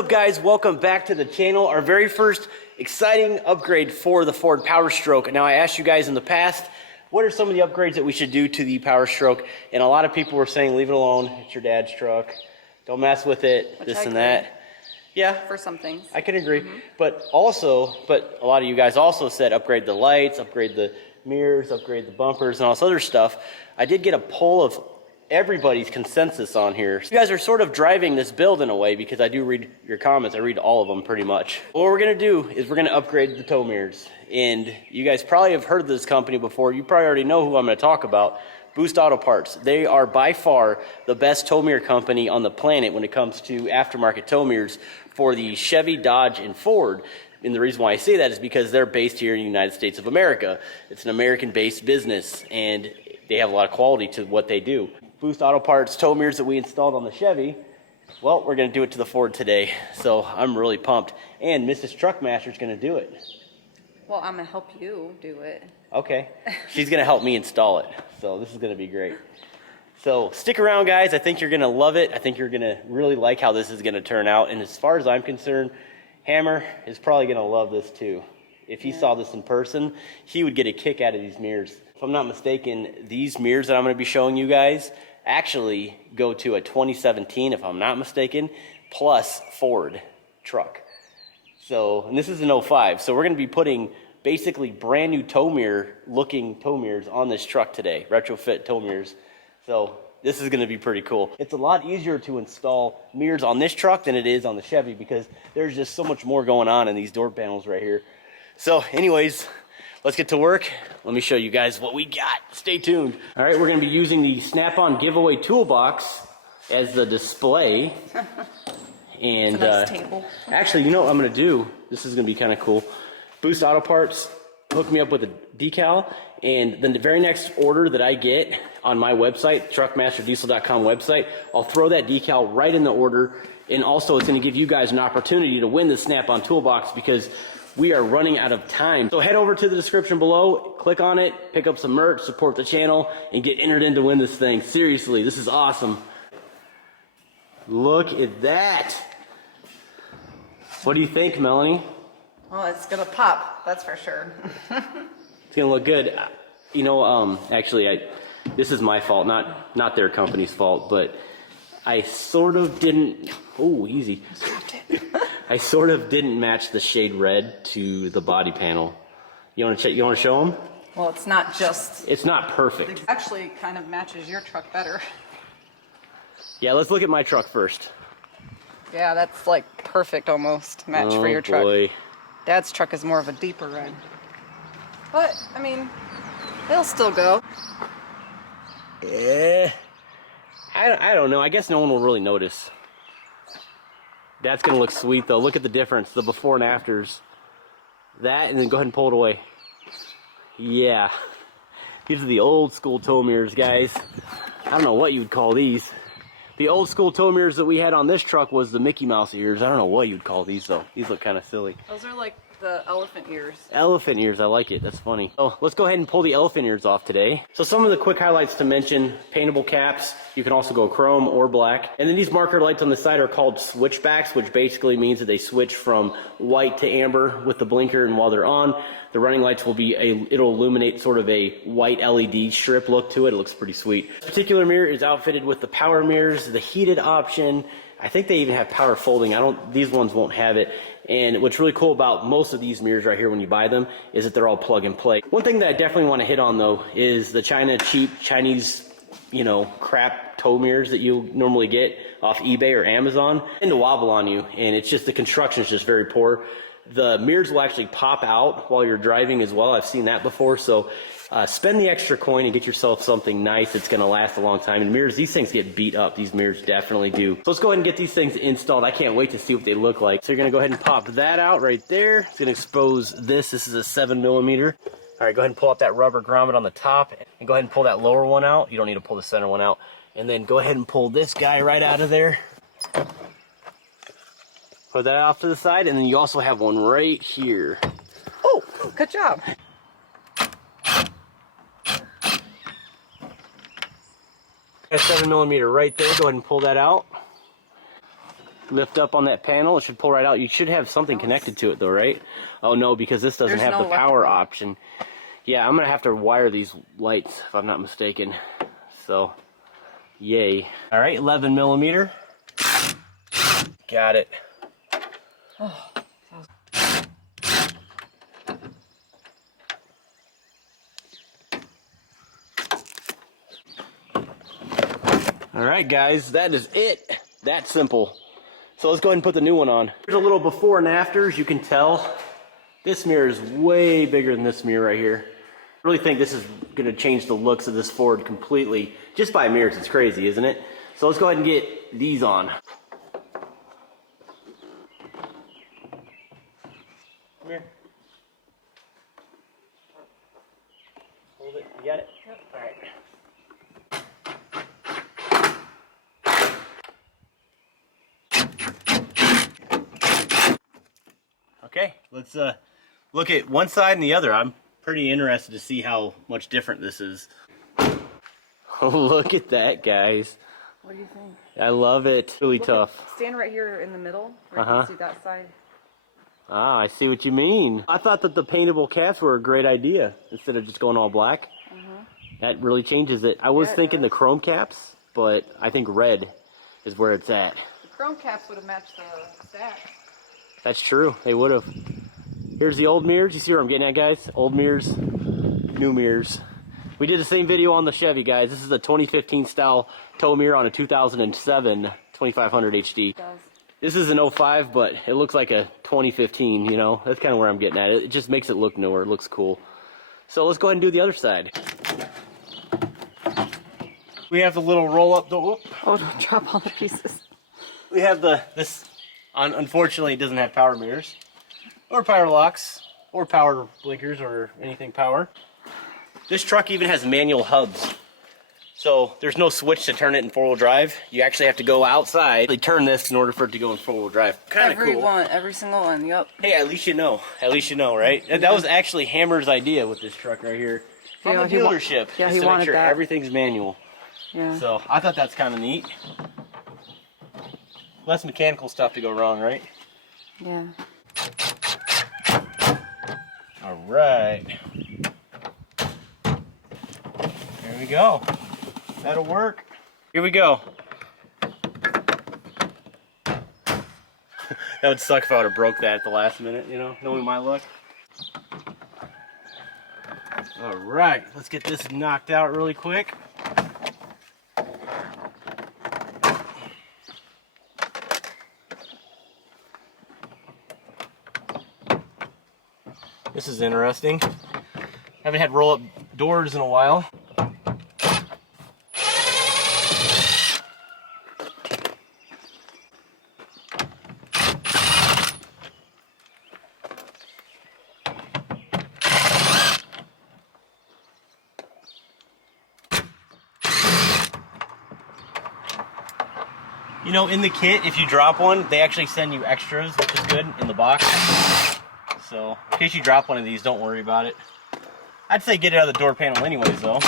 up, guys? Welcome back to the channel. Our very first exciting upgrade for the Ford Power Stroke. Now, I asked you guys in the past, what are some of the upgrades that we should do to the Power Stroke? And a lot of people were saying, leave it alone. It's your dad's truck. Don't mess with it, Which this I and agree. that. Yeah. For some things. I can agree. But a lot of you guys also said upgrade the lights, upgrade the mirrors, upgrade the bumpers, and all this other stuff. I did get a poll of everybody's consensus on here. You guys are sort of driving this build in a way, because I do read your comments. I read all of them pretty much. What we're gonna do is we're gonna upgrade the tow mirrors. And you guys probably have heard of this company before. You probably already know who I'm gonna talk about. Boost Auto Parts. They are by far the best tow mirror company on the planet when it comes to aftermarket tow mirrors for the Chevy, Dodge, and Ford. And the reason why I say that is because they're based here in the United States of America. It's an American-based business, and they have a lot of quality to what they do. Boost Auto Parts tow mirrors that we installed on the Chevy, well, we're going to do it to the Ford today. So I'm really pumped. And Mrs. Truckmaster's going to do it. Well, I'm going to help you do it. Okay. She's going to help me install it. So this is going to be great. So stick around, guys. I think you're going to love it. I think you're going to really like how this is going to turn out. And as far as I'm concerned, Hammer is probably going to love this too. If he saw this in person, he would get a kick out of these mirrors. If I'm not mistaken, these mirrors that I'm going to be showing you guys actually go to a 2017, if I'm not mistaken, plus Ford truck. So, and this is an 05, so we're going to be putting basically brand new tow mirror looking tow mirrors on this truck today, retrofit tow mirrors. So this is going to be pretty cool. It's a lot easier to install mirrors on this truck than it is on the Chevy, because there's just so much more going on in these door panels right here. So anyways, let's get to work. Let me show you guys what we got. Stay tuned. All right, we're going to be using the Snap-on giveaway toolbox as the display. And It's a nice table. Actually, you know what I'm going to do? This is going to be kind of cool. Boost Auto Parts hooked me up with a decal, and then the very next order that I get on my website, truckmasterdiesel.com website, I'll throw that decal right in the order. And also, it's going to give you guys an opportunity to win the Snap-on toolbox, because we are running out of time. So head over to the description below, click on it, pick up some merch, support the channel, and get entered in to win this thing. Seriously, this is awesome. Look at that. What do you think, Melanie? Well, it's going to pop, that's for sure. It's gonna look good. You know, actually, this is my fault, not their company's fault, but I sort of didn't. Oh, easy. I sort of didn't match the shade red to the body panel. You want to check? You want to show them? Well, it's not just. It's not perfect. It actually kind of matches your truck better. Yeah, let's look at my truck first. Yeah, that's like perfect almost match for your truck. Boy. Dad's truck is more of a deeper red. But, I mean, they'll still go. I don't know. I guess no one will really notice. That's going to look sweet, though. Look at the difference, the before and afters. That, and then go ahead and pull it away. Yeah. These are the old school tow mirrors, guys. I don't know what you would call these. The old school tow mirrors that we had on this truck was the Mickey Mouse ears. I don't know what you'd call these, though. These look kind of silly. Those are like the elephant ears. Elephant ears, I like it. That's funny. So let's go ahead and pull the elephant ears off today. So some of the quick highlights to mention: paintable caps. You can also go chrome or black. And then these marker lights on the side are called switchbacks, which basically means that they switch from white to amber with the blinker, and while they're on, the running lights will be it'll illuminate sort of a white LED strip look to it. It looks pretty sweet. This particular mirror is outfitted with the power mirrors, the heated option. I think they even have power folding. these ones won't have it. And what's really cool about most of these mirrors right here when you buy them is that they're all plug and play. One thing that I definitely want to hit on, though, is the cheap Chinese, crap tow mirrors that you normally get off eBay or Amazon, and to wobble on you. And it's just, the construction is just very poor. The mirrors will actually pop out while you're driving as well. I've seen that before. So spend the extra coin and get yourself something nice that's going to last a long time. And mirrors, these things get beat up. These mirrors definitely do. So let's go ahead and get these things installed. I can't wait to see what they look like. So you're going to go ahead and pop that out right there. It's going to expose this. This is a 7mm. All right, go ahead and pull out that rubber grommet on the top, and go ahead and pull that lower one out. You don't need to pull the center one out. And then go ahead and pull this guy right out of there. Put that off to the side, and then you also have one right here. Oh, good job. Got a 7mm right there. Go ahead and pull that out. lift up on that panel. It should pull right out. You should have something connected to it though, right? Oh no, because this doesn't have the power option. Yeah, I'm gonna have to wire these lights if I'm not mistaken. So, yay. All right, 11 millimeter. Got it. Oh. All right, guys, that is it. That simple. So let's go ahead and put the new one on. Here's a little before and after. As you can tell, this mirror is way bigger than this mirror right here. I really think this is gonna change the looks of this Ford completely. Just by mirrors, it's crazy, isn't it? So let's go ahead and get these on. Come here. Hold it, you got it? Yep. All right. Okay, let's look at one side and the other. I'm pretty interested to see how much different this is. Look at that, guys. What do you think? I love it. Really tough. Stand right here in the middle where you can see that side. Ah, I see what you mean. I thought that the paintable caps were a great idea instead of just going all black. That really changes it. I was thinking the chrome caps, but I think red is where it's at. The chrome caps would have matched the stack. That's true. They would have. Here's the old mirrors. You see where I'm getting at, guys? Old mirrors, new mirrors. We did the same video on the Chevy, guys. This is a 2015 style tow mirror on a 2007 2500 HD. This is an 05, but it looks like a 2015, you know? That's kind of where I'm getting at. It just makes it look newer. It looks cool. So let's go ahead and do the other side. We have the little roll-up door. Oh, don't drop all the pieces. We have this. Unfortunately, it doesn't have power mirrors, or power locks, or power blinkers, or anything power. This truck even has manual hubs. So there's no switch to turn it in four-wheel drive. You actually have to go outside, turn this in order for it to go in four-wheel drive. Kind of cool. Every single one, yep. Hey, at least you know. At least you know, right? Yeah. That was actually Hammer's idea with this truck right here. From the dealership. Yeah, he wanted that. Everything's manual. Yeah. So I thought that's kind of neat. Less mechanical stuff to go wrong, right? Yeah. All right. There we go. That'll work. Here we go. That would suck if I would have broke that at the last minute, you know, knowing my luck. All right, let's get this knocked out really quick. This is interesting. Haven't had roll-up doors in a while. You know, in the kit, if you drop one, they actually send you extras, which is good, in the box. So, in case you drop one of these, don't worry about it. I'd say get it out of the door panel anyways, though.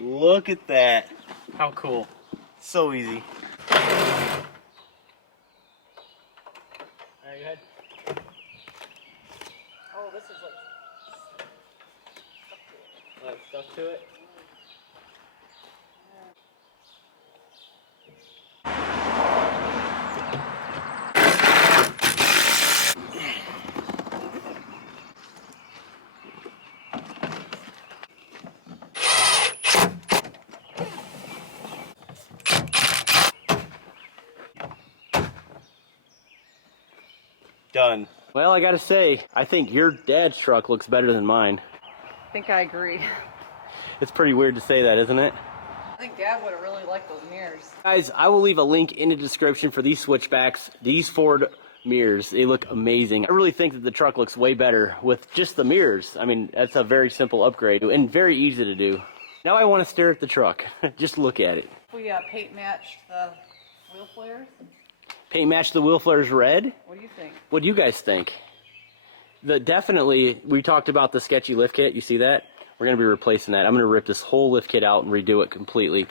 Look at that. How cool. So easy. Alright, go ahead. Oh, this is like stuck to it. Done. Well, I gotta say, I think your dad's truck looks better than mine. I think I agree. It's pretty weird to say that, isn't it? I think Dad would have really liked those mirrors. Guys, I will leave a link in the description for these switchbacks, these Ford mirrors. They look amazing. I really think that the truck looks way better with just the mirrors. I mean, that's a very simple upgrade and very easy to do. Now I want to stare at the truck. Just look at it. We paint matched the wheel flares. Paint match the wheel flares red? What do you think? What do you guys think? Definitely, we talked about the sketchy lift kit. You see that? We're going to be replacing that. I'm going to rip this whole lift kit out and redo it completely.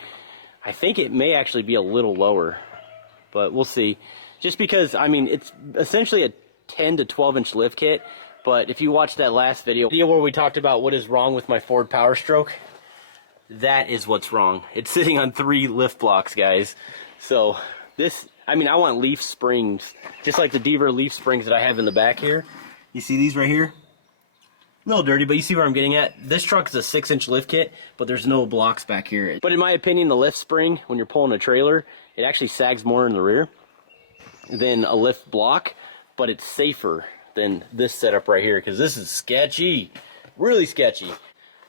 I think it may actually be a little lower, but we'll see. Just because, I mean, it's essentially a 10 to 12 inch lift kit, but if you watched that last video where we talked about what is wrong with my Ford Power Stroke, that is what's wrong. It's sitting on 3 lift blocks, guys. So this, I mean, I want leaf springs, just like the Deaver leaf springs that I have in the back here. You see these right here? A little dirty, but you see where I'm getting at. This truck is a 6-inch lift kit, but there's no blocks back here. But in my opinion, the lift spring, when you're pulling a trailer, it actually sags more in the rear than a lift block, but it's safer than this setup right here, because this is sketchy, really sketchy.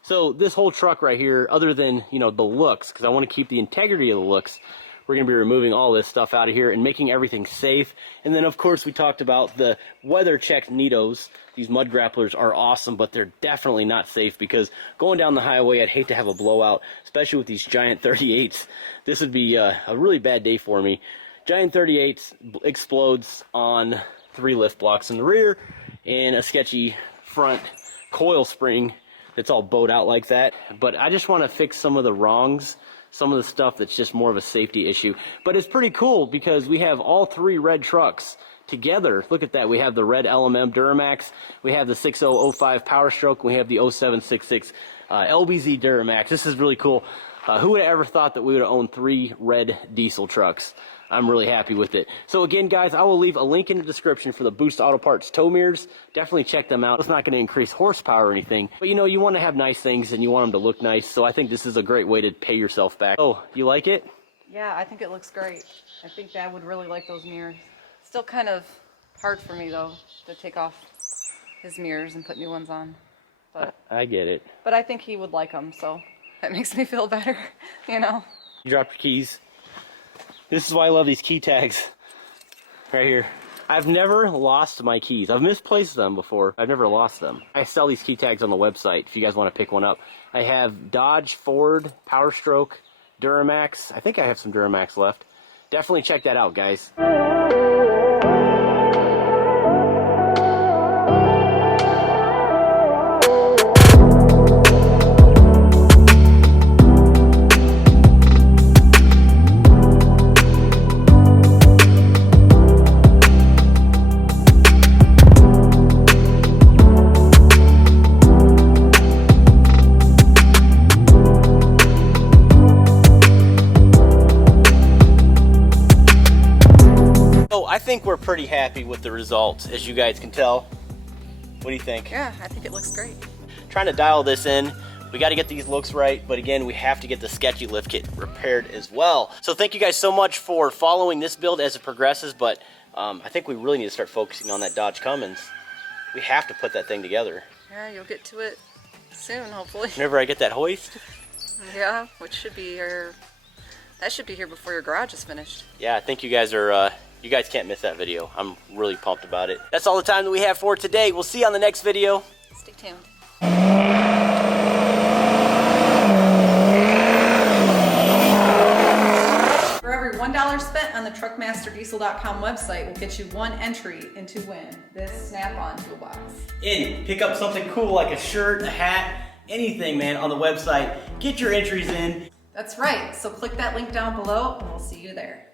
So this whole truck right here, other than, you know, the looks, because I want to keep the integrity of the looks, we're going to be removing all this stuff out of here and making everything safe. And then, of course, we talked about the weather-checked Nitos. These mud grapplers are awesome, but they're definitely not safe, because going down the highway, I'd hate to have a blowout, especially with these giant 38s. This would be a really bad day for me. Giant 38s explodes on 3 lift blocks in the rear and a sketchy front coil spring that's all bowed out like that. But I just want to fix some of the wrongs, some of the stuff that's just more of a safety issue. But it's pretty cool because we have all 3 red trucks together. Look at that. We have the red LMM Duramax, we have the 6005 Power Stroke, we have the 0766 LBZ Duramax. This is really cool. Who would have ever thought that we would have owned 3 red diesel trucks? I'm really happy with it. So again, guys, I will leave a link in the description for the Boost Auto Parts tow mirrors. Definitely check them out. It's not going to increase horsepower or anything, but you know, you want to have nice things and you want them to look nice. So I think this is a great way to pay yourself back. Oh, you like it? Yeah, I think it looks great. I think Dad would really like those mirrors. Still kind of hard for me though to take off his mirrors and put new ones on. But I get it. But I think he would like them, so that makes me feel better, you know. You dropped your keys. This is why I love these key tags right here. I've never lost my keys. I've misplaced them before. I've never lost them. I sell these key tags on the website if you guys want to pick one up. I have Dodge, Ford, Power Stroke, Duramax. I think I have some Duramax left. Definitely check that out, guys. I think we're pretty happy with the results, as you guys can tell. What do you think? Yeah, I think it looks great. Trying to dial this in. We got to get these looks right, but again, we have to get the sketchy lift kit repaired as well. So thank you guys so much for following this build as it progresses, but I think we really need to start focusing on that Dodge Cummins. We have to put that thing together. Yeah, you'll get to it soon, hopefully. Whenever I get that hoist. Yeah, which should be here. That should be here before your garage is finished. Yeah, I think you guys are, you guys can't miss that video. I'm really pumped about it. That's all the time that we have for today. We'll see you on the next video. Stay tuned. For every $1 spent on the TruckmasterDiesel.com website will get you 1 entry into win this snap-on toolbox. Pick up something cool like a shirt, a hat, anything, man, on the website. Get your entries in. That's right. So click that link down below and we'll see you there.